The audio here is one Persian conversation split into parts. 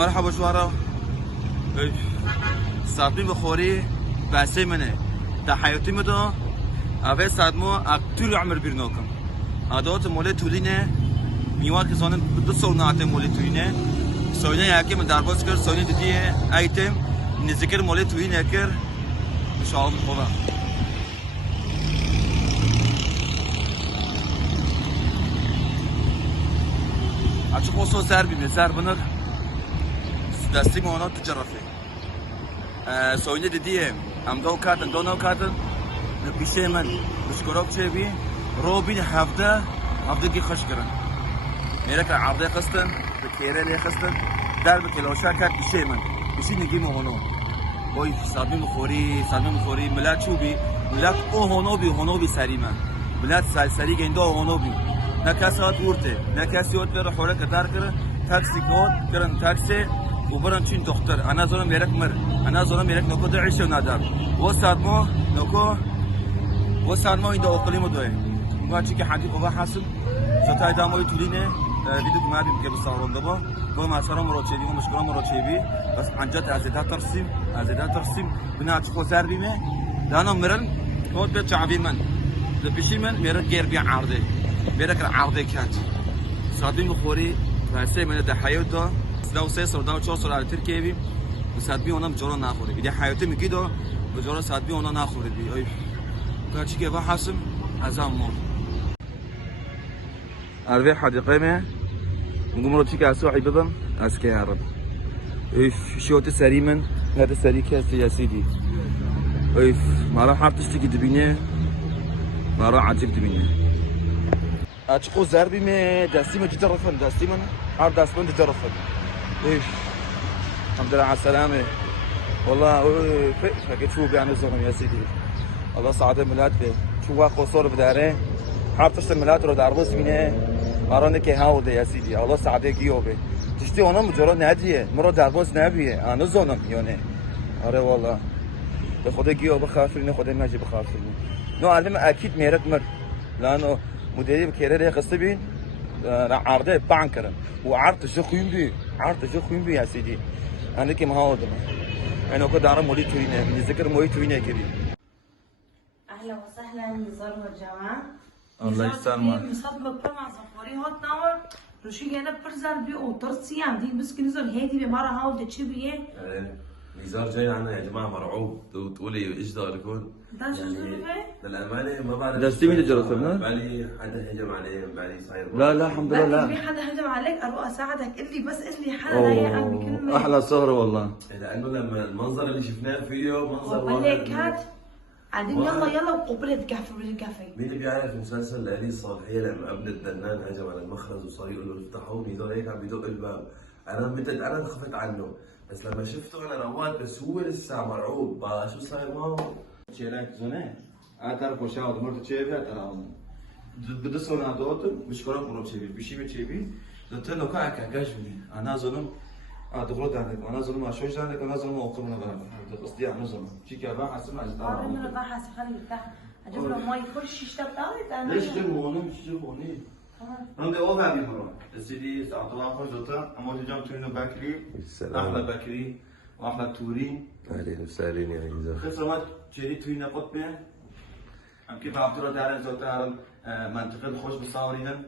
مرحبا شوارا. صادمی بخوری بسه منه تحیاتی مدو اوه صادمو اکتور عمر بیرنوکم عادات موله تولینه میوان که سانن دو سوناته موله تولینه سوینه یکی من درباز کرد سوینه دیدیه ایتم نزدیکر موله تولینه کرد شاید خوبه açık olsa zerbime zerbinir destim ona ticareti soyne dediğim am do kadın dono kadın bir şey men müşkürok çebi robin hafta ki hoş kırın mereka arda kastın bir kere le kastın der bir kilo şakat bir şey men bir şey negi mi onu oy sabim khori millet çubi millet o hono bi serimen millet seri gende o hono bi نکاسات ورته نکاسیات بره خوره کدار کرد تاکسی کود کردن تاکسی و برن چین دختر انا زورم میرک مر انا زورم میرک نکو دعیشه و ندار و سادمو این دو اقلیم دوه ما چی که حدیق و حاصل ستای داموی تولینه ویدیو ما بیم که بسازم دبا با مسارم روچیبی و مشکلام روچیبی بس انجات ازیدا ترسیم بنا چخو زر بیمه دانم مرن کود به چعبی من لبیشی من میرک گیر بی عرضه بیرک عرضه کرد صادمی بخوری واسه من ده حیاتا دو سه سال دو چهار سال ترکیه بیم صادمی اونم جورا نخوری بیده حیاتی میگیدو به جورا صادمی اونا نخوری بی ای کاچی که با حسم ازم مون عربی حدیقه می میگم رو چی که اسوعی بدم از که عرب ای شوت سری من هذا سری که سیاسی دی ای مرا حرتش تیگی دبینه مرا عجیب دبینه açık zerbi mi destime تجرفن دستيمن عرض دستمن تجرفن ايش الحمد لله على السلامه والله فكيت شو يعني زلمه يا سيدي الله سعد ميلاد به شو قصور بداره حرتش ميلاد رو در بس مینه مارانه که هاو ده يا سيدي الله سعدگی به تشتي اونم مجرد ندیه مرا در بس نبیه انا زونم یانه آره والله به خدا گیو بخافرین خدا نجی بخافرین نو علم اكيد میرد مر لانه مديري بكيرير قصة بين عرضه بانكرن وعرض جو خوين بي يا سيدي انا كي مهاودم انا كنت دارم مولي توينه من ذكر موي توينه كبير اهلا وسهلا نزار والجماعه الله يسلمك مصدمه بما زفوري هات نور روشي انا برزر بي اوترسي عندي بس كنزل هيدي بمره هاود تشبيه نزار جاي عنا يا جماعه مرعوب تقولي ايش داركم ده شو للامانه ما بعرف دستيمي تجربنا بالي حدا هجم عليه بالي صاير لا الحمد لله لا في حدا هجم عليك اروح اساعدك قل لي بس قل لي حدا ضايق عم بكلمه احلى سهره والله لانه لما المنظر اللي شفناه فيه منظر واحد هات قاعدين يلا وقبلت قفل بالقفل مين اللي بيعرف مسلسل ليالي الصالحيه لما ابن الدنان هجم على المخرج وصار يقول له افتحوا لي هيك عم يدق الباب انا خفت عنه بس لما شفته انا رواد بس هو لسه مرعوب شو صاير معه؟ چهرک زنه اتر خوشا مرد چهره اتر اون بده سونا دوت مشکلات مرو چهبی بیشی به چهبی زت نوکا اکاگاش بینی انا زنم ادغرو دانه انا زنم اشوش دانه انا زنم اوقمنا برام قصدي انا زنم چی که با حسن از دارم انا راح خلي يرتاح اجيب له مي كل شيء اشتغلت انا ليش تمونم چی مونی هم ده او بابی مرو سیدی اطلاع خوش دوتا اما جام تونو بکری احلى بکری واحلى تورين اهلا وسهلا يا عزيزي خسرات چری توی نقط به هم که فاکتور دارن زوتار منطقه خوش بساورینن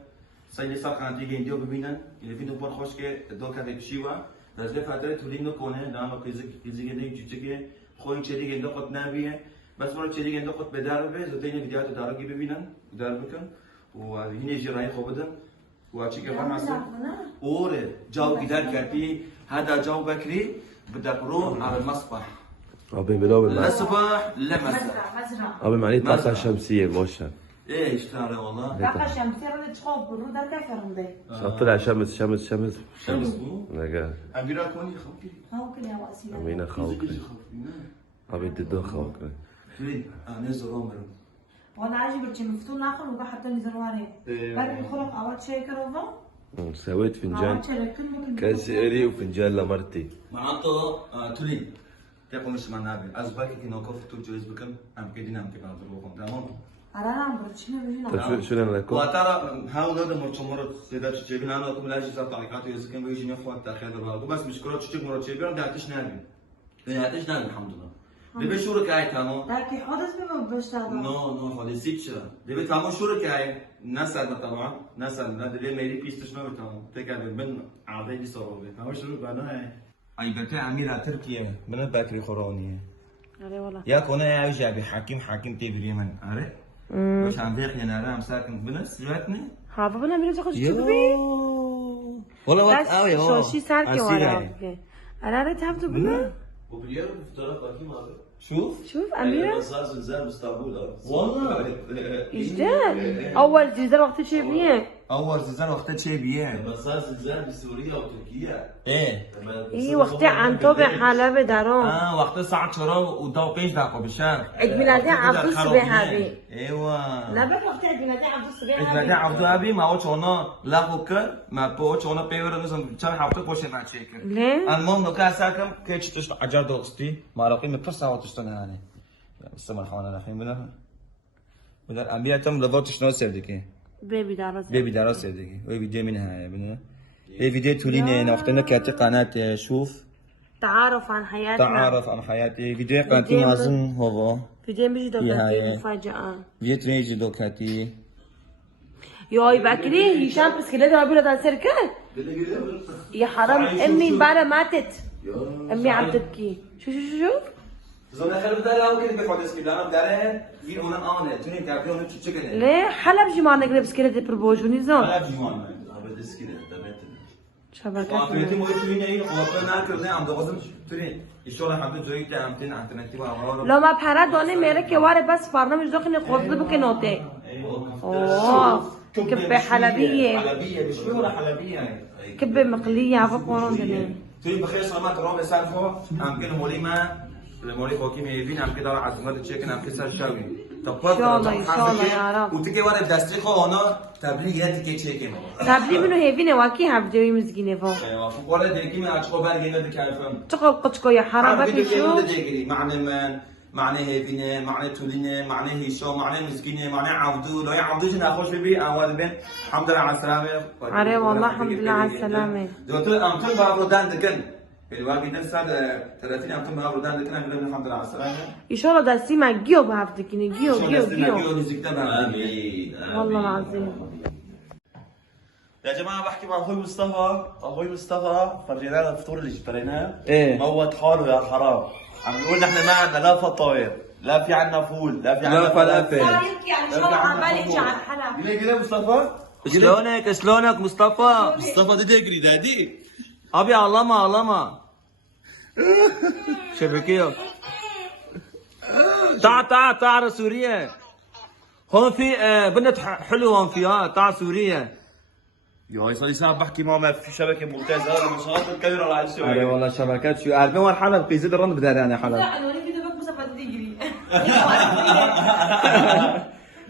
سایلی ساخنتی گندیو ببینن یعنی فیلم پر خوش که دو کاری بشیوا دست فتره تولین نکنه دام کیزی گندی چیزی که خوین چری گندو قط نبیه بس مرا چری گندو قط بدار به زوتین ویدیوهات دارگی ببینن دار بکن و اینه جرای خوب بدن و چی که فهم هستن اوره جاو گیدار کردی هذا جاو بکری بدبرو على المصباح ابي بلوب لا صباح لا مساء مزرعه ابي معني طاقه شمسيه بوشها ايش ترى والله طاقه شمسيه ولا تخوف برو ده كفرم ده طلع شمس نجا اميرا كوني خوكي هاوكل يا واسيله امينه خوكري ابي تدو خوكري فين انا زرامر وانا عاجب برجي مفتون اخر وبقى حتى لي زرواني بعد الخلق اول شيء كروفا سويت فنجان كاسيري وفنجان لمرتي معناته تولين تقوم مش منابي ازباكي كي نوقف تو جوز بكم ام كدين ام كده تروحون تمام أنا برشي ما بيجي طيب شو لكم؟ وترى هاو هذا مرتمرات سيدات تجيبين انا اقوم لاجي صار تعليقات يزكن بيجي نفوت تاخذ الهاو بس مشكلة تشتك مرات تجيبين ده عتش نامي ده عتش نامي الحمد لله دبي شو ركاي تامو لكن حدث بما بشتغل نو خالص سيتشا دبي تامو شو ركاي نسال طبعا نسال ده دبي ميري بيستش ما بتامو تكاد من عادي بيصوروا تامو شو ركاي هاي اي بتاع اميره تركيا من بكري خورانيه أري والله يا كونا يا جابي حاكم تبري من عارف مش عم بيخ انا رام ساكن بنس جاتني هذا بنا مين تاخذ يو تبي والله وقت قوي شو شي صار كي ورا أنا ريت هبطوا بنا وباليوم في طرف اكيد ما شوف أميرة صار زلزال باسطنبول والله إجداد أول زلزال وقت شي بيه اول زلزال وقت شيء بيه لما صار زلزال بسوريا وتركيا ايه إيه وقتی عن تو به حلب دارم وقت الساعة 4 و 5 دقيقة بالشهر عيد ميلادي عبدو الصبح هبي ايوه لا بس وقتی عيد ميلادي عبدو الصبح هبي بعدين عبدو ابي ما هو شونا لاغوكر ما بو شونا بيور نزم چند هفته پشت ما چیکر ليه؟ المهم نو كاساكم كيتش تشت عجر دوستي ما راقي مفسا وتشتن يعني بسم الله الرحمن الرحيم بدر انبياتم لباتش نو سردكي بيبي دارز بيبي دراسة سردكي وي فيديو منها بنا اي فيديو توليني وقتنا كاتي قناة شوف تعارف عن حياتنا تعرف عن حياتي فيديو قناتي مازن هو فيديو مش هاي. دوكاتي مفاجأة فيديو تريجي دوكاتي ياي بكري هشام بس كده ده بيقول ده سيركل يا حرام امي امبارح ماتت امي عم تبكي شوف زمان خلف داره او كده بيقعد اسكي انا داره في انا انا توني تعرفي انا تشكن ليه حلب جمعنا قريب بس كده دي بربوجوني زون لا جيمان بس كده تمام شبكات توني مو توني اي قوه ناكر نه عم دوزم توني الشغل حبيت جوي تعمتين alternativa ahora لو ما بحرات دوني میره که واره بس برنامج داخل قطب بکنوته اوه كبة حلبية حلبيه مش ولا حلبيه كبة مقلية عفوا قرون دنيا توني بخير سلامات ربع سالفه هم كده موليما المولي خوكي ميبين هم كده عزمات تشيكن هم كده شاوي طب ان شاء الله ان شاء الله يا رب وتيجي ورا دستي خو انا تبلیغ تیکه چه کنم تبلی منو هیوینه واکی هفته مزگینه فا ولا دقيقة ما أشوف برجع إلى ذكاء تقول قطكو يا حرام بكي شو معنى من معنى هيفينه معنى تولينه معنى هيشو معنى مسكينه معنى عبدو لا عبدو جنا خوش ببي أول بين الحمد لله على السلامة عري والله الحمد لله على السلامة دكتور أمتن بابردان دكن الواقع نفس هذا 30 أمتن بابردان دكن الحمد لله على السلامة ان شاء الله دستی ما گیو به هفته کنی گیو آمين والله العظيم يا جماعة بحكي مع أخوي مصطفى فرجينا له الفطور اللي اشتريناه إيه. موت حاله يا حرام عم بيقول نحن ما عندنا لا فطاير لا في عندنا فول لا في عندنا فلافل يعني شو عمالك على الحلب قلنا كده مصطفى شلونك مصطفى مصطفى دي تجري دادي أبي علامة شبكية تعال سوريا هون في بنت حلوة هون فيها تعال سوريا يا صار لي ساعة بحكي معه ما في شبكة ممتازة أنا مش هاخذ الكاميرا راح أري أسوي والله شبكات شو عارفين وين حلب قيزيد الرند بداري أنا حلب انا ولي كده بك مصطفى تجري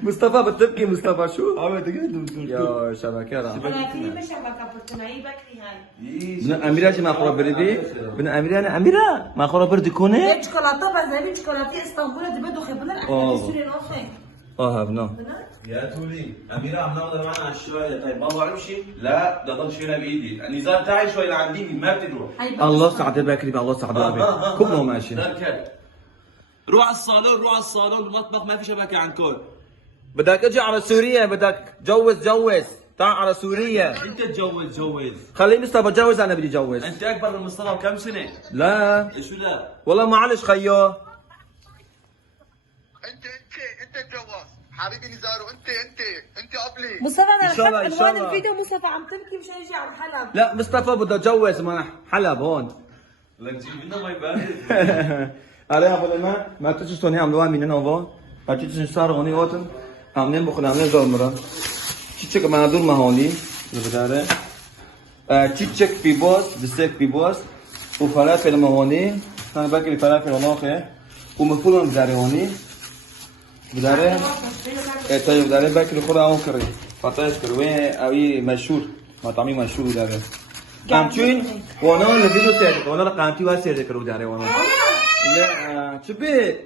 مصطفى بتبكي مصطفى شو؟ أبدا يا شبكة انا كده مش شبكه برتناي بكري هاي بن أميرة جي ما خورا بردي بن أميرة أنا أميرة ما خورا بردي كونه شوكولاته بزابي شوكولاته اسطنبول دي بدو خبنا الاكل السوري نوفي هبنا يا تولي أميرة عم ناخذ معنا على الشوية طيب ما بعرف شيء لا ده ضل شيء بإيدي النزال تاعي شوي لعندي ما بتروح الله سعد بكري الله سعد بكري كله ماشي روح على الصالون المطبخ ما في شبكة عندكم بدك اجي على سوريا بدك جوز تعال على سوريا انت تجوز خلي مصطفى جوز انا بدي جوز انت اكبر من مصطفى بكم سنة؟ لا شو لا؟ والله معلش خيو انت تجوز حبيبي نزارو انت قبلي مصطفى انا إن شاء الله، لحد إن شاء عنوان الله. الفيديو مصطفى عم تبكي مشان يجي على الحلب لا مصطفى بده جوز ما حلب هون لك تجيب لنا ما يبان عليها بلما ما تشتوني عملوها من هنا وفا ما تشتوني صار هوني اوتن عاملين بخل عاملين زور مرة تشيك ما دون ما هوني بداره تشيك في بوس بسك في بوس وفلافل ما هوني انا باكل فلافل وناخه ومفروض بداره هوني بداره طيب بداره باكل خورا هون كري فطايش كروي اوي مشهور مطعمي مشهور بداره قامتين وانا الفيديو سير وانا قامتي واسير ذكر بداره وانا لا شبيه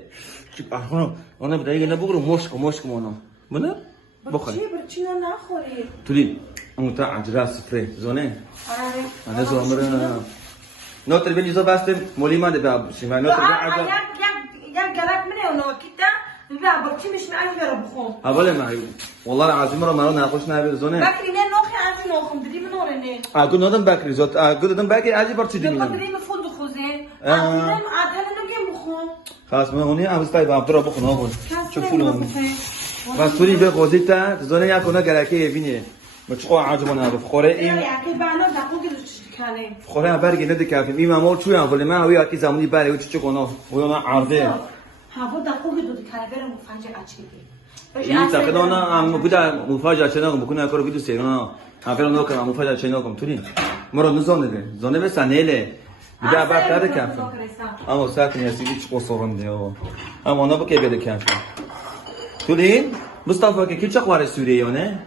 شوف انا بدي انا بقول موشك وانا منى بخل برچی نخوری تولي أنت عجلاس فري زونه آره أنا زومر نوتر بيني زو باستم مولي ما دباب شما نوتر بعد یک گرک منه اونو کیتا بیا برچی مش معي بیا بخون أقول ما والله العظيم مرة ما ناقش نابي زونه بکری نه نوخی عادی نوخم بدی منور نه أقول نودم باكري زوت أقول نودم باكري عادي برشي بدی ديني مفند خوزه عادی نگیم بخون خلاص من هوني أنا بستاي بعبدرا بخون هون شوفوا بس تولي بخوزيتا زونه يا كنا جراكي بيني متشقوا عجبنا بخوري یا کی بعنا دقیقی کنه خوري برگي ندي كافي ميما مول شو يعني ما هو أكيد زماني باري وتشجع كنا ويوم عرضه هوا دقیقی دو کنه برم مفاجأة چیه إيه تقدر أنا بقول مفاجأة شنو بكون أكره فيديو سيرنا أكره نو كم مفاجأة شنو كم توني مرة نزون ده زونه بس أنيله بدأ بعد كده كافي أما ساعتين يا سيدي تشقوا صورن ده أما أنا بكي بده كافي توني مصطفى كي تشقوا على سوريا نه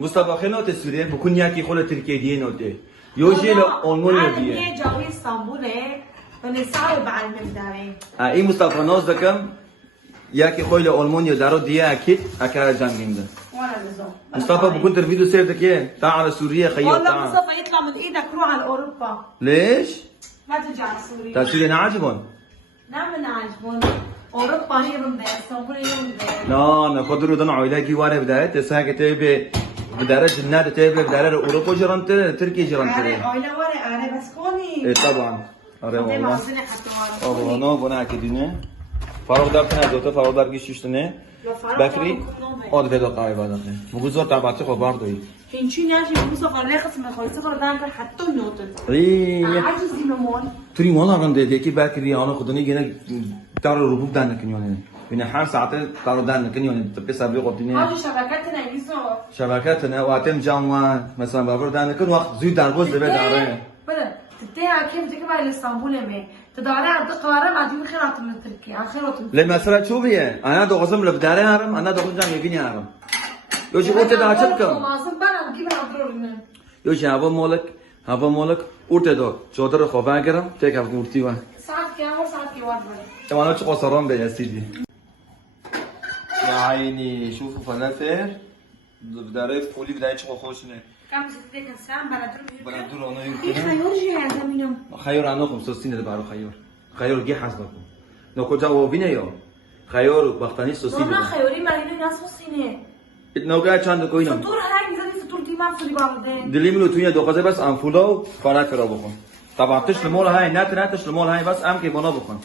مصطفى خلنا تسوريا بكون ياكي خلا تركيا دي نوته يوجي له ألمانيا دي أنا جاوي اسطنبوله ونسعى بعد مداره إيه مصطفى ناز دكم ياكي خويله ألمانيا دارو دي أكيد أكره جانجين ده وانا نظام مصطفى بكون الفيديو سيرتك ايه تعال على سوريا خير والله تعال مصطفى يطلع من ايدك روح على اوروبا ليش؟ ما تجي على سوريا تا سوريا نعجبون نعم نعجبون اوروبا هي من ده اسطنبول هي من ده لا أنا قدروا دنا عائلة واره بداية تساعد تبي بدارة جنات تبي بدارة أوروبا جرانت تركيا جرانت عائلة ورا انا بس كوني إيه طبعا أره دي والله معزنة حتى والله أنا بنا أكيدينه فاروق دار تنا دوتا فاروق دار كيش تشتنه بكري أود فيديو قايبة ده مغزور تبعتي خبر دوي هنشي ناجي مصطفى رخص من خوي صغر دانك حتى نوتن إيه عاجز ممول تري والله عندي ديكي بكري أنا خدني جينا تعرف ربوب دانك كنيونه بين حال ساعتين تعرف دانك كنيونه تبقى بيقول قدني هذه شبكتنا يسوع شبكاتنا وقتم جامعة مثلا بقول دانك كل وقت زود دربوز ده بداره بلا تتيها كيف تكبر الاسطنبول مي تداري على القاهرة ما تجيب خيرات من تركيا خيرات من لما سرت شو بيه أنا دوغزم لبداره هرم أنا دوغزم جام يبيني هرم يوجي قلت ده عشبكم ما زبنا نجيبها عبرنا يوجي هوا مالك قلت ده شاطر خوابه گرم تك هفت مورتی و ساعت كام ساعت كي وارد تمانا چه قصران به سيدي يا عيني شوفوا فلافل بداره فولی بداره چه خوشونه كم ستة كان سام بلدور انا في يمكن خيار جي هذا منهم خيار انا 65 ده بارو خيار جي حسبكم لو كنت جاوا بينا يا خيار بختاني سوسي والله خياري مالين ناس وصينه نوگه چند کوینم سطور هاي زني سطور دي ما في بعض دلی منو توی دوغزه بس انفولا و کارک را بخون طبعا تش المول هاي نتش المول هاي بس ام که بنا بخون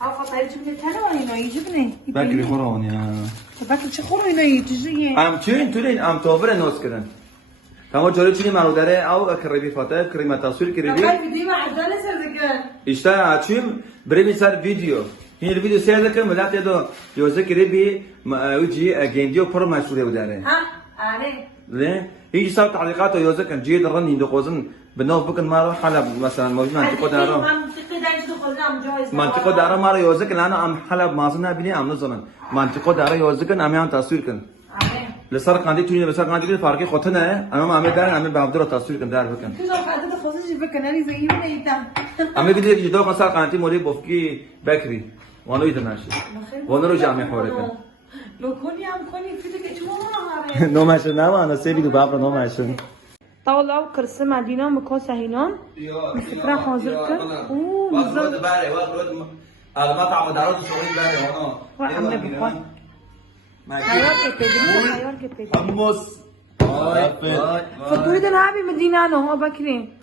ها فطاير جبني تاني ولا يجبني بکری خوران یا باكل شي خورو هنا يجي ام چین تولین ام تاور ناس کردن تمام جاری چونی مرودره او کربی فاتح کریم تصویر کردی هاي فيديو ما عدنا سردك işte açayım bir sar video هنا الفيديو سيرك ملات يدو يوزك ربي وجي جينديو بر مشهور بداره ها انا ليه يجي صار تعليقات ويوزك جيد الرن يندقوزن بنوف بكن ما حلب مثلا موجود منطقه دارو منطقه دايش دخلنا جواز منطقه دارو ما يوزك انا ام حلب مازنا بني ام نزمن منطقه دارو يوزك ام يان تصوير كن لسر قاندي توني بس قاندي فرقي خوتنا انا ما دار انا بعبدر تصوير كن دار بكن كيف قاعده تخصص بكن انا زي ما يتم اما بدي جدو قصر قاندي مولي بوفكي بكري وانا يتناشي وانا رو جامع حورك لو كوني عم كوني فيدك شو نو ماشن نه انا سه ویدیو بابر نو ماشن طاوله وكرسي مدينه مكوسه هنا فكره حاضر كن اوه بالضبط باره وقت المطعم دارو شغلي باره وعم بخوان خيار كتبي خيار كتبي حمص فتريد الهابي مدينه انا هو بكري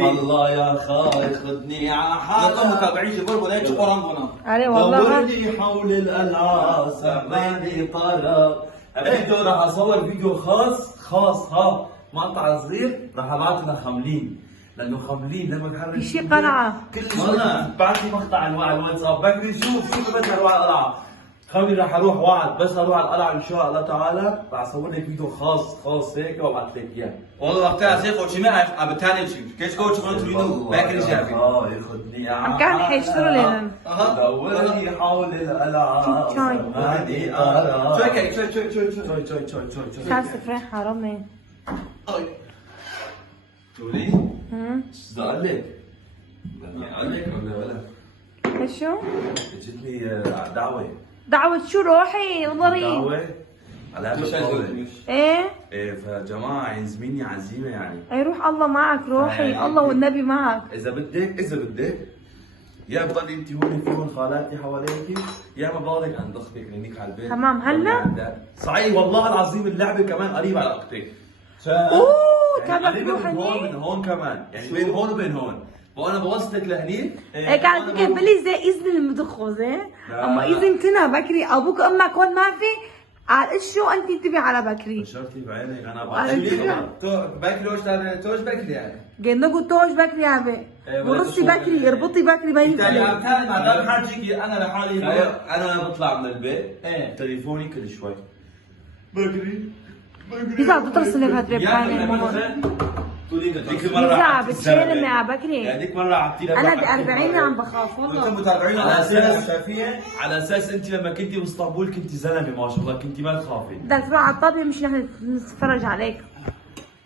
والله يا خاي خذني على حالة متابعين جبر ولا قران بنا عليه والله دورني حول القلعة سمعني طرب الفيديو راح اصور فيديو خاص ها مقطع صغير راح ابعته لخملين لانه خملين لما بحرك في شي قلعه والله بعت لي مقطع على الواتساب بكري شوف بدي اروح على القلعة خملين راح اروح وعد بس اروح على القلعة ان شاء الله تعالى راح اصور لك فيديو خاص هيك وابعث لك اياه والله وقتها سيخو شي ما ابتاني شي كيش كوتش قلت لي باكر شافي ياخذني عم كان حيشتروا لنا دورني حول القلعة سمعني أرى شوي كيك شوي شاف سفرين حرامي تقولي؟ شو قال لك؟ قال لك ولا؟ شو؟ اجتني دعوة دعوة شو روحي انظري. دعوة على مش هذا الطاولة. عايز ايه ايه فجماعة عازميني عزيمة يعني. اي روح الله معك روحي، يعني الله والنبي معك. إذا بدك يا بضل انت هون في هون خالاتي حواليك، يا ما بضلك عند اختك لانك على البيت. تمام، هلا؟ صحيح والله العظيم اللعبة كمان قريبة على اختك. اوه يعني كان قريبة بروح من هون هنيك. من هون كمان، يعني بين هون وبين هون. وانا بوصلك لهنيك. ايه كانت بلي زي اذن المدخو زي. اما اذن تنا بكري ابوك امك هون ما في على الشو انت انتبهي على بكري. بشرتي بعينك انا باكلي وش تابع توش باكلي يعني. قلنا توش بكري يا بي ورصي بكري اربطي بكري بين انت يا كان مع حاجيكي انا لحالي. انا بطلع من البيت ايه تليفوني كل شوي إذا بترسل بهالتريب إذا بتشيل مع بكري. هذيك مرة عطينا أنا ب 40 عم بخاف والله. انتم متابعين على اساس شايفين. على اساس انت لما كنتي باسطنبول كنتي زلمه ما شاء الله، كنتي ما تخافي. بدك تروح على الطابية مش نحن نتفرج عليك.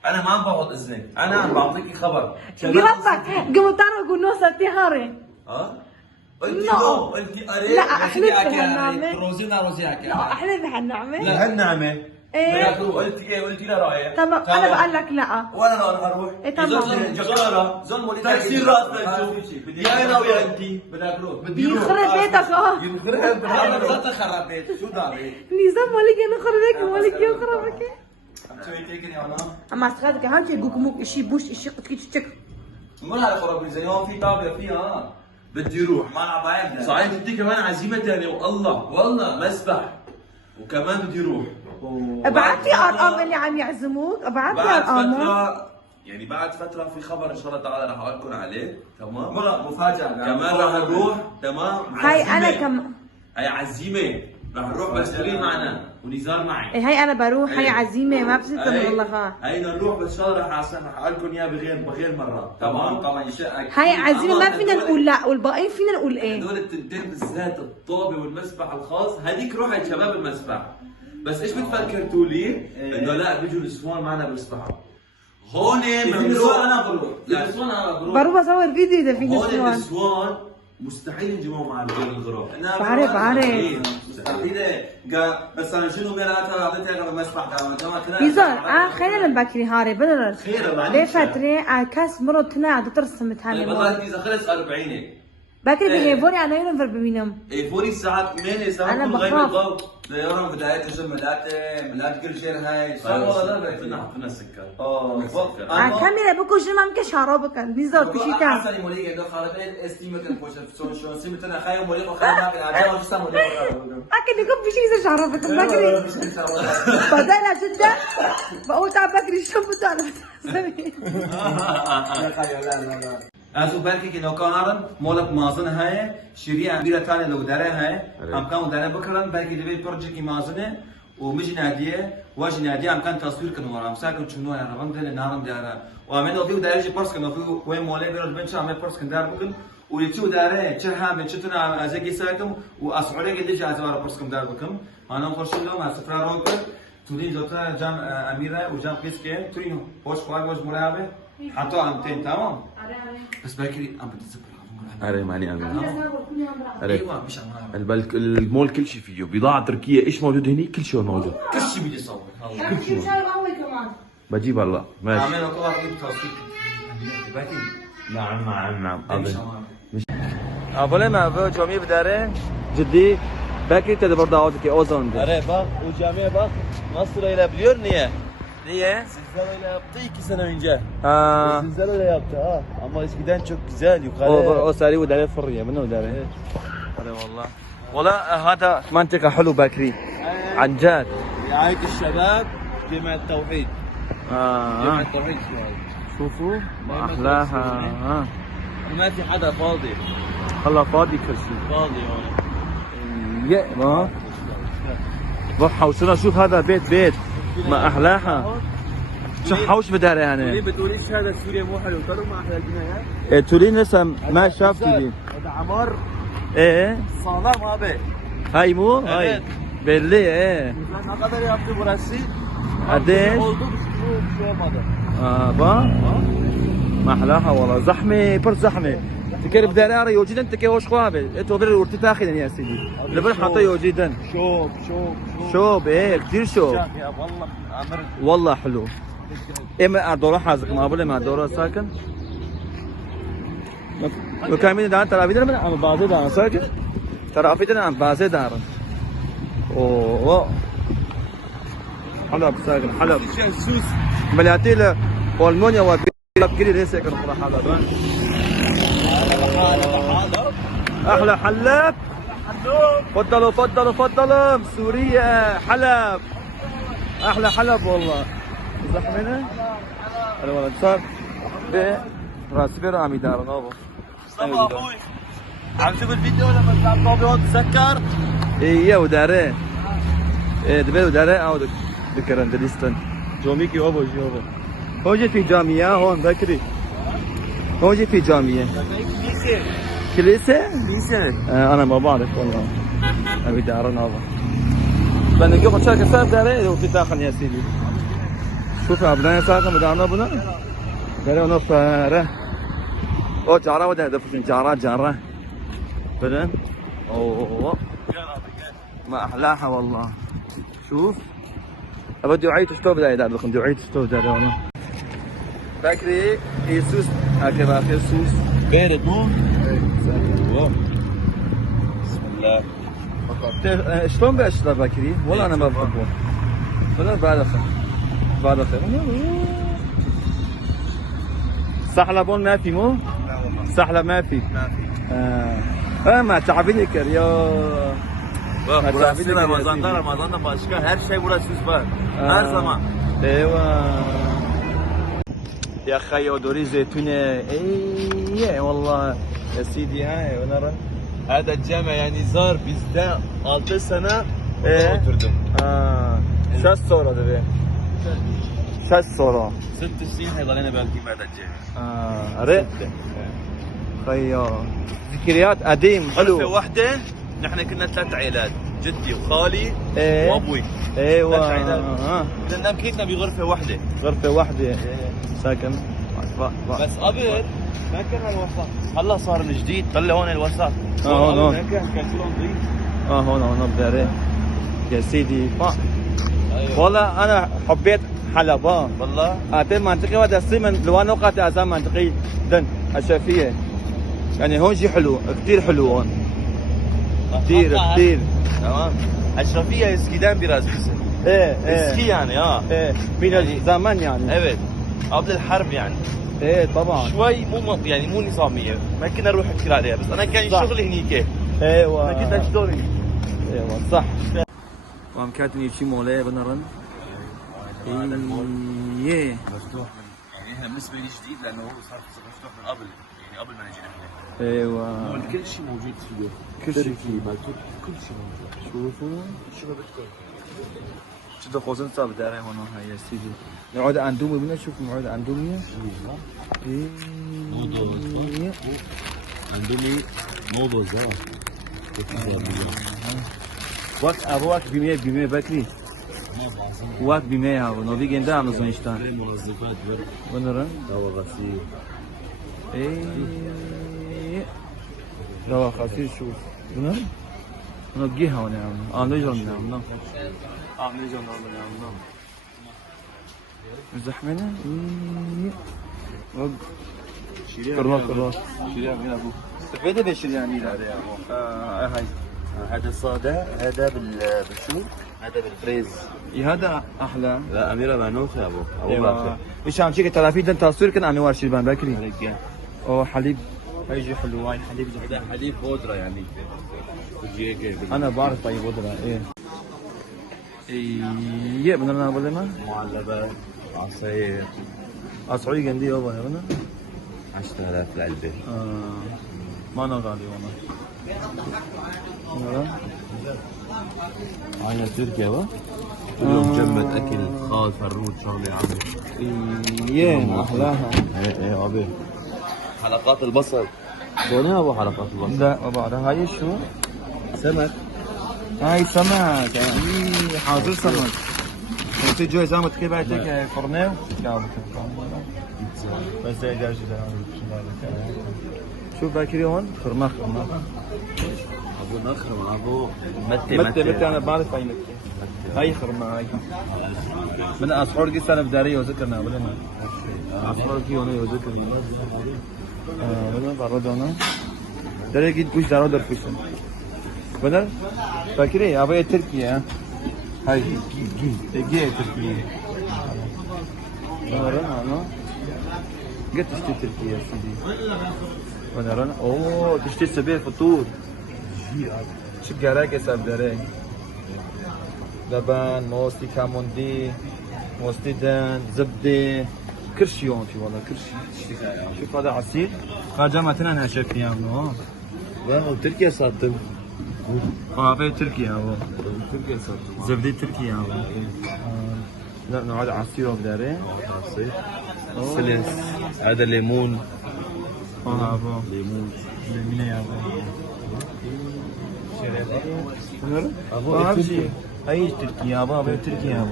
انا ما عم بغض اذنك، انا عم بعطيكي خبر. قربك قمت تعرف قول نوصل تهاري. ها؟ قلتي لا. نو، قلتي قريب. لا احلف بهالنعمة. روزينا روزياك. لا احلف بهالنعمة. لا هالنعمة. ايه قلتي ايه؟ قلتي لا رايح. تمام انا بقول لك لا. وانا لا اروح. ايه تمام. جزارة زول وليد تكسير راس بنتو. يا انا ويا انت. بدك روح. يخرب بيتك اه. يخرب انا بدي خرب بيت شو داري. نظام مالك انا خربك مالك يا خربك. شوي تيجي انا. اما استخدك هاي جوكموك اشي بوش اشي قتكي تشك. مو هذا خرب زي هون في طابه فيها. بدي اروح. ما انا بعيد. صحيح بدي كمان عزيمة ثانية والله والله مسبح وكمان بدي اروح. ابعت لي ارقام اللي عم يعزموك، ابعت لي بعد ارقام. فترة يعني بعد فترة في خبر ان شاء الله تعالى رح اقول لكم عليه. تمام. مرة مفاجأة كمان رح نروح. تمام. هاي انا عزيمة. كم هي عزيمة رح نروح بس تريد معنا ونزار معي. هاي انا بروح، هاي إيه. عزيمه ما بصير والله. هي نروح بس ان شاء الله رح اقول لكم اياها بغير مرة. طبعا طبعا يشقك. هاي عزيمه ما فينا نقول لا والباقيين فينا نقول ايه. هدول التنتين بالذات الطابة والمسبح الخاص هذيك روحها شباب المسبح. بس ايش بتفكر تقولي؟ انه لا بيجوا النسوان معنا بيسبحوا. هون ممنوع. انا بروح. لا. النسوان انا بروح. بروح بصور فيديو اذا في هون نسوان. النسوان مستحيل ينجمعوا مع رجال الغراب. بعرف بعرف. مستحيل. بس انا شنو ميراتها اعطيتها مسبح يزار خلينا نبكري هاري بدل خير بعد ليه فترة على كاس مرة تنا عاد ترسم تهاني والله انت اذا خلص 40 بكري إيه. بهيفوري على ينفر ببينام. ايه فوري الساعة 8 ساعة أنا كل غيب بخاف. الضوء. يوم بداية الجيم ملات كل شيء هاي صح والله ولا لا لا؟ حطينا السكر. على كاميرا بكو جمع مكشارة بكن نزار بشيكا. حسن موليك دو خالد استيمة كان بوش شو سيمتنا خايم موليك وخايم ما بالعجلة وش سامو أكيد يكون بشي زي شعره بكن بكري. بدأنا جدا بقول تعال بكري شو بتعرف. اسو بالكي كي لو كان مولك مازن هاي شريعه كبيره ثانيه لو داره هاي ام كان داره بكرن بالكي دبي بروجكت مازنه ومجي ناديه واجي ناديه ام كان تصوير كان ورا ام ساكن شنو انا رمض النهار داره وامن في داره جي بارس كان في وين مولي بيرد بنش ام بارس كان دار بكن ويتشو داره تشرها من شتنا ازقي ساكم واسعوري قد جي ازوار بارس كان دار بكم انا مخش لهم على سفره روك تولي زوتا جام اميره وجام قيسكي ترينو وش فاي وش مرابه حطوا عمتين تمام بس باكري عم بدي زبر. أري ماني أمين. أري ايوه مش عم المول كل شيء فيه، بضاعة تركية إيش موجود هني كل شيء موجود. كل شيء بدي اصور. كل شيء. بجيب هلا ماشي. اعمل لك والله جبت تصوير. باكري نعم مش أبولي ما في جميع بداره جدي باكي تدي برضه عودك أوزون دي. أري bak o camiye bak nasıl öyle biliyor niye? Niye? Zilzal öyle yaptı 2 sene önce. Ha. Zilzal öyle yaptı ha. Ama eskiden çok güzel yukarı. او ساري وداري فرية منه وداري. أري والله. والله هذا منطقة حلو باكري. عن جد. رعاية الشباب جمع التوحيد. جمع التوحيد شو هاي؟ شوفوا ما أحلاها. ها. ما في حدا فاضي. والله فاضي كل شيء. فاضي هون. يا ما. روح حوشنا شوف هذا بيت ما أحلاها. شو حوش بداري ليه يعني. بتقوليش هذا سوريا مو حلو؟ قالوا ما احلى الجنايات. تولين لسه ما شاف تولين. هذا عمار ايه sağlam abi. هاي مو هاي Evet. belli ايه. Ne kadar yaptı burası? قديش؟ Oldu bir şey olmadı. با ما احلاها والله زحمه بر زحمه تكرب داري يوجد انت كيوش خوابه تقدر الورتي تاخذ يا سيدي لبن حاطه يوجد شوب شوب ايه كثير شوب يا والله امر والله حلو اما ادوره حازق ما بقول ما ادوره ساكن لو كان دان ترى بيدنا من عم بازي دان ساكن ترى بيدنا عم بازي دار اوه حلب ساكن حلب ملياتي له والمونيا وبكري ليس يكون حلب احلى حلب فضلوا سوريا حلب احلى حلب والله زحمنا انا والله صار راس بير عم يدار نوبه مصطفى ابوي عم شوف الفيديو لما تلعب طابلون تسكر ايه وداره ايه دبل وداره او ذكرن دليستن جوميكي اوبو جوبو هوجي في جامعه هون بكري هوجي في جامعه كليسه انا ما بعرف والله ابي دار نوبه بنجي خد شاكر صار داره وفي تاخن يا سيدي شوف ابناء ساكن بدانا بنا داره نفره او جاره وده دفن جاره بدن اوه ما احلاها والله شوف بدي اعيد اشتو بدايه دار لكم بدي اعيد اشتو دار والله بكري يسوس هكذا يسوس بارد مو؟ بسم الله شلون باشرب بكري؟ والله انا ما بحبه ولا بعد خير سحلبون ما في مو؟ سحلب ما في ما تعبيني يا burası Ramazan'da başka her şey burası var. Her zaman. ايوه يا خي ودوري زيتونه ايه والله يا سيدي هاي ونرى هذا الجامع يعني زار bizde 6 sene ايه oturdum. شو الصورة ده شو الصورة 6 سنين هيضلنا باقيين بعد الجامع. ريت خيا ذكريات قديم غرفة حلو واحدة نحن كنا 3 عائلات جدي وخالي ايه وابوي. ايوه 3 عائلات. كنا بكيتنا بغرفة واحدة. غرفة واحدة ساكن بس قبل ما كان هالوسط. هلا صار من جديد طلع هون الوسط. هون ما كان كله نظيف. هون بداري يا سيدي أيوة. والله انا حبيت حلب والله اعطي منطقي وهذا من لوان وقت ازام منطقي دن الشافيه يعني هون شيء حلو كثير حلو هون كثير تمام. أشرفية eskiden biraz güzel. Eski yani ha. من الزمن يعني Evet. قبل الحرب يعني. ايه طبعا شوي يعني مو نظامية. ما كنا نروح كثير عليها بس أنا كان صح. شغلي هنيك. ايوه أنا كنت أشتغل. ايوه صح وام كاتني شي مولاي بنرن ايه مفتوح يعني احنا بالنسبة لي جديد لأنه هو صار مفتوح من قبل يعني قبل ما نجي نحن. ايوه كل شيء موجود فيه. كل شيء مكتوب كل شيء موجود. شوفوا شو بدكم؟ شو خوزن صاب داري هون هاي يا سيدي نقعد اندومي بدنا نشوف نقعد اندومي ايه عندنا موضوع زواج. وقت ابوك بمية بكري وقت بمية هاو نوبي جندا عم زونشتان منظفات برد بنرن دواء غسيل. ايه دوا خاصير شوف بنرن نوجي هون نعم نجرم نعم نجرم نعم زحمنا كروك شريان من ابوك. فيدا بشريان هاي هذا الصادع هذا بالشوك هذا بالفريز. هذا احلى لا اميره منوخ يا ابو ايوه مش عم شيك ترى في دن تصوير كان عم يورشي البان بكري رجال. او حليب هيجي حلو هاي حليب هذا حليب بودره يعني. انا بعرف طيب بودره ايه ايه بدنا نقول لنا معلبات عصير اسعوي جندي يابا هنا 10000 العلبه. ما انا غالي والله عاينا تركيا بقى كل يوم جمة اكل خال فروت شغله عامل. ايه احلاها ايه ابي حلقات البصل. دوني ابو حلقات البصل. لا ما بعرف هاي شو سمك. هاي سمك يعني حاضر سمك انت جوي زعما تكيب هاي فرنيو بس زي جاش شوف باكري هون خرماخ ابو نخر ابو متى انا بعرف هاي متى هاي خرما هاي من اسحور قصة انا بداري وذكرنا ولا ما اسحور كي هون وذكر ولا برضه انا داري قد كوش دارو در كوشن بدر باكري ابي تركيا هاي جي تركيا انا قلت تشتري تركيا سيدي ونرانا اوه تشتري سبيل فطور شو قراك حساب داري لبن موستي كاموندي موستي دان زبدة كرشي هون في والله كرشي شوف هذا عصير هذا مثلا انا شايف فيها والله تركيا صادم في تركيا هو تركيا صادم زبدة تركيا هو لا نوع هذا عصير بداري عصير سلس هذا ليمون هو ليمون يا ابو هاي تركيا ابا تركيا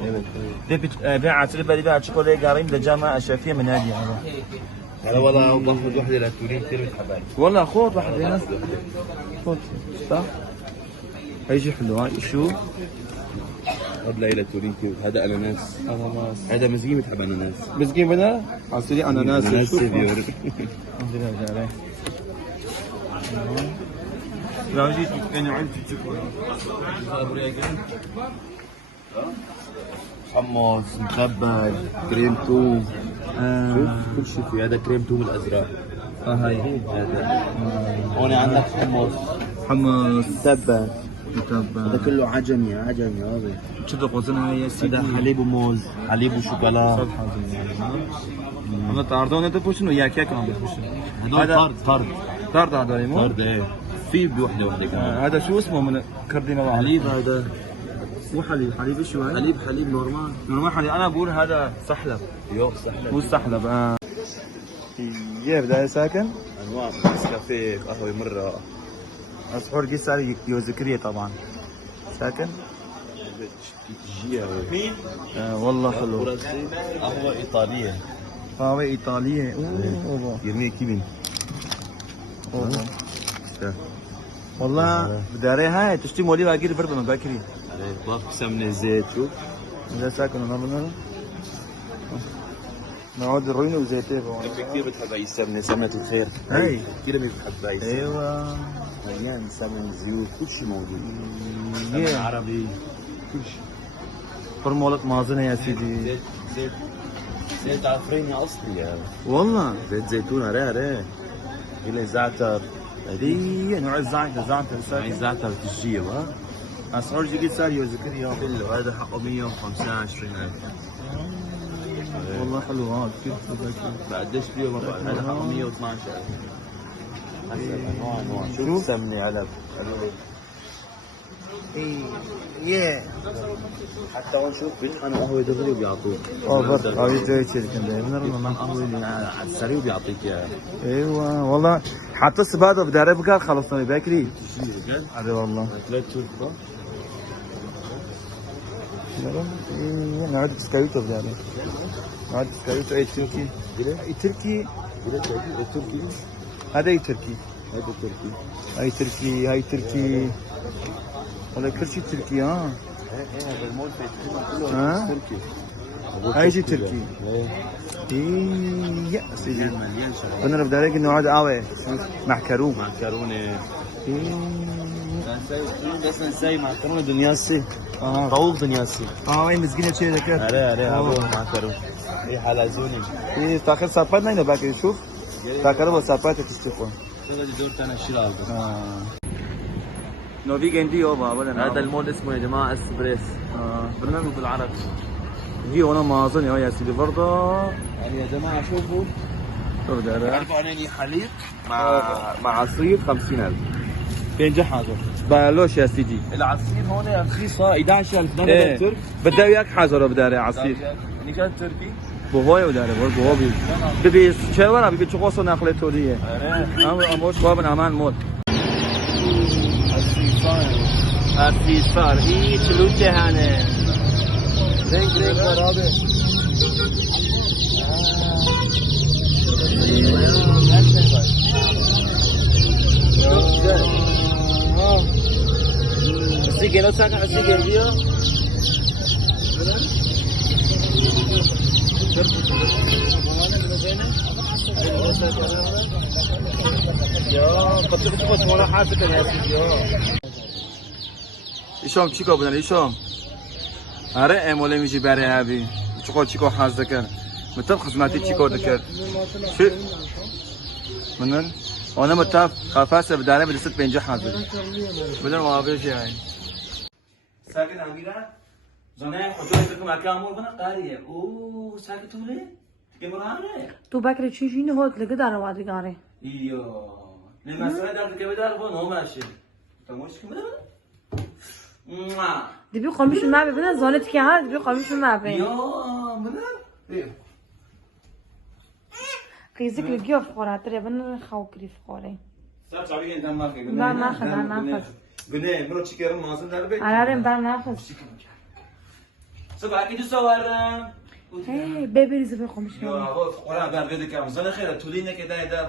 ابا بيع عصير بلي بيع شوكولاته قارين لجامعة الشافية من هذه ابا هذا والله باخذ وحده للتورين كثير بتحبها والله خذ واحد هنا خذ صح هاي شي حلو هاي شو هذا ليلى تورين كثير هذا اناناس هذا مزقين بتحب اناناس مسكين بنا عصير اناناس شوف بيور الحمد لله جاري لا جيت انا عندي حمص مخبز كريم توم شوف كل شيء في هذا كريم توم الازرق هاي هذا هون عندك حمص مسبة هذا متبع كله عجمي هذا شو قوزنا هي سيدي هذا حليب وموز حليب وشوكولا انا تعرضون انت بوشنو ياك كمان بوشنو هذا طرد هذا مو طرد ايه في بوحده كمان هذا شو اسمه من كردينا حليب هذا مو حليب شو هاي حليب نورمال حليب انا بقول هذا سحلب يوم سهله مو سحلب يا بداية ساكن انواع نسكافيه قهوه مره اسحور قيس صار يوزكريه طبعا ساكن مين؟ والله حلو قهوه ايطاليه قهوة ايطالية اوه يرمي كيمين والله بداري هاي تشتي مولي باقي برضه من باكري عليه باق سمنه زيت شوف اذا ساكن انا من نقعد الروينه وزيتين انت كثير بتحب هاي السمنه سمنه الخير هاي كثير بتحب هاي السمنه ايوه مليان سمن زيوت كل شيء موجود يه. سمن عربي كل شيء فرمولك مازنة يا سيدي زيت عفريني اصلي يعني والله زيت زيتون هري الى زعتر هذه نوع الزعتر هاي ساكن زعتر تجيب ها اسعار جديد صار يوزكريه كله هذا حقه 125,000 والله حلو هذا كيف بعدش فيه مرة هذا حقه 112,000 حسب انواع شوف سمنه علب ايه حتى هون شوف بيطحنوا قهوه دغري وبيعطوك اوفر او يجي شركه بيطحن قهوه على السريع وبيعطيك اياها ايوه والله حتى السبادة بدي اعرف قال خلصنا باكري جد؟ هذا والله لا تشوف ايه نقعد سكايوتو بدي اعرف نقعد سكايوتو اي تركي اي تركي التركي هذا اي تركي هذا تركي هاي تركي هاي تركي والله كل شيء تركي ها هذا المول ها تركي هاي شيء تركي ايه يا سيدي مليان شغله انا بدي الاقي انه هذا قهوه معكروم معكرونه ايه بس نساي معكرونه دنياسي طاووق دنياسي هاي مسكينه شيء ذكر عليه ابو معكرونه اي حلزوني ايه تاخر سابات ناينه باكر شوف تاخر بس سابات تشتفون هذا دور ثاني الشراء نوفي جندي هو ولا هذا المول اسمه يا جماعه اسبريس برنامج بالعربي دي هنا ما اظن يا سيدي برضه يعني يا جماعه شوفوا شوف ده تعرفوا عليني حليب مع عصير 50,000 بينجح هذا بلاش يا سيدي العصير هون رخيصه 11,000 ايه ترك بدي وياك حاجه بداري عصير يعني كان تركي بوهاي وداري بوها بي چه ورا بي چه قصه نقله تولیه اموش خواب امان مود ارتیسار ای چلو جهانه رنگ خرابه حسی گلو ساکن حسی گلو ایشام چی کا بودن ایشام؟ آره اموله میشی برای هبی چیکار حاضر دکر متف خدمتی چیکار دکر چی؟ منن آنها متف قفص بداره به دست پنجه حاضر بدن وابش یعنی ساکن امیره زنه خودت بکن مکامو بنا قاریه او ساکن توله که مرانه تو بکری چیزی نه هات لگه داره وادگاره ایو نه مسئله در که بدار با نوماشه تماش که بدار دبی قمیش ما ببینه زانت که هست دبی قمیش ما ببین یا بدار قیزی که گیاه فقره تره بنا خو کریف فقره سر چابی انتم ما که بر نخد بنه مرو چی کردم مازن در بیت آره بر نخد صبح کی دوستوارم هی ببریز به قمیش یا آقا فقرا بر بده که زن خیره طولینه که ده در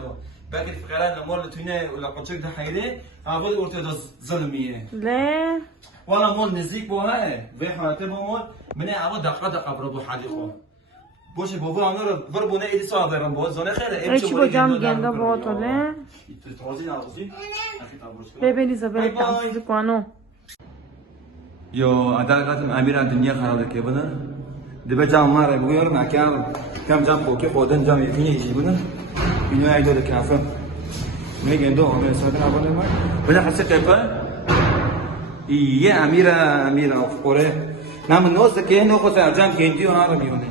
باقي فقرا مول تونه ولا قطشك ده حيله عبود ارتداد ظلميه لا والله مول نزيك بو هاي بحاته مول من عبود دقه برضو حالي خو بوش بابا انا بربونه ايدي صابرم بو زنه خيره ايش بو جام گندا بو تو له توزين عاوزين اخي تابوش ببریز به تحصیل کنو يو ادارات امير الدنيا خراب كده بنا دبا جام مره بغير ما كم جام بوكي خودن جام يجي بنا اینو ایدو کافه میگن دو همه ساکن آباد ما بده حسی کیفه یه امیر افقره نام نوست که نو خود ارجان کندی و هارم میونه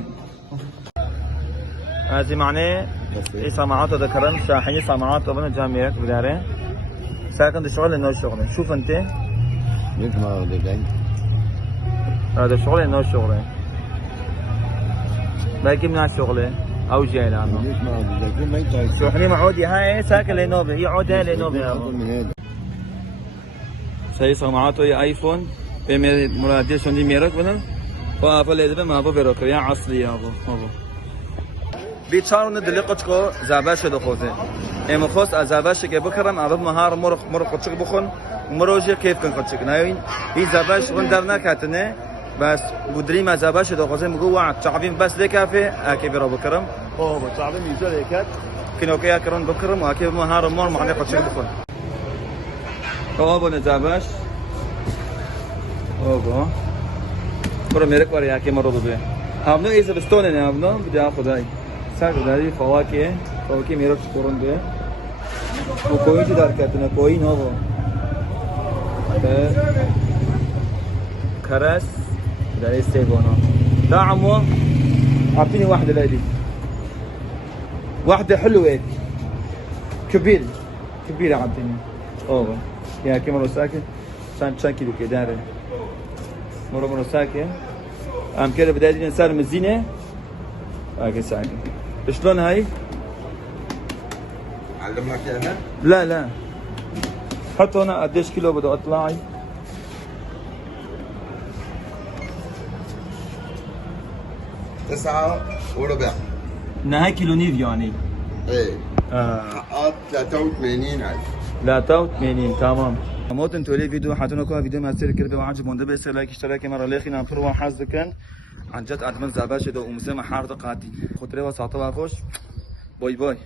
از معنی این سماعات ذكرن شاحنی سماعات ابن جامعه بداره ساكن الشغل انه شغل شوف انت ليش ما ودك هذا شغل انه شغل باقي من الشغل او جاي لانه ليش ما ودك ما ينتهي شوحني معودي هاي ساكن لينوبي هي عودها لينوبي من هذا سعی سماعات های آیفون به مرادی شدی میرک بدن و اول ایده ما با بروکر یا اصلی آبو بیچارون دلیقت کو زباش شده خوده ام خواست از زباش که بکرم اول مهار مر قطچک بخون مروجی کیف کن قطچک نه این زباش اون در نکاتنه بس بودریم از زباش شده خوده میگو وعد تعبین بس لکافه اکی برو بکرم او با تعبین میذاره یکات کنو که اکران بکرم و اکی مهار مر معنی قطچک بخون آبون زباش اوه برو میره کاری که مرا بده همون ایز بستونه نه همون بده خدای سر داری فواکه میره چکورنده و کوئی چی دار کردن کوئی نه و خرس داری سیبونا لا عمو اعطيني واحده لادي واحده حلوه كبيره اعطيني اوه يا كيما ساكن شان كيلو كده مرة ساكن عم كده بداية الإنسان مزينة هاي ساكن شلون هاي؟ علمك اياها؟ لا حط هنا قديش كيلو بدي اطلعي 9.25 نهاي كيلو نيف يعني ايه حقات 83,000 83 تمام موتن تولي فيديو حاتونا كوا فيديو ما سير كربي وعجب مونده بس لايك اشتراك مره ليخي نامفر وحظ كان عن جد ادمن زباشه دو مسمى حارد قاتي خطره وساطه خوش باي باي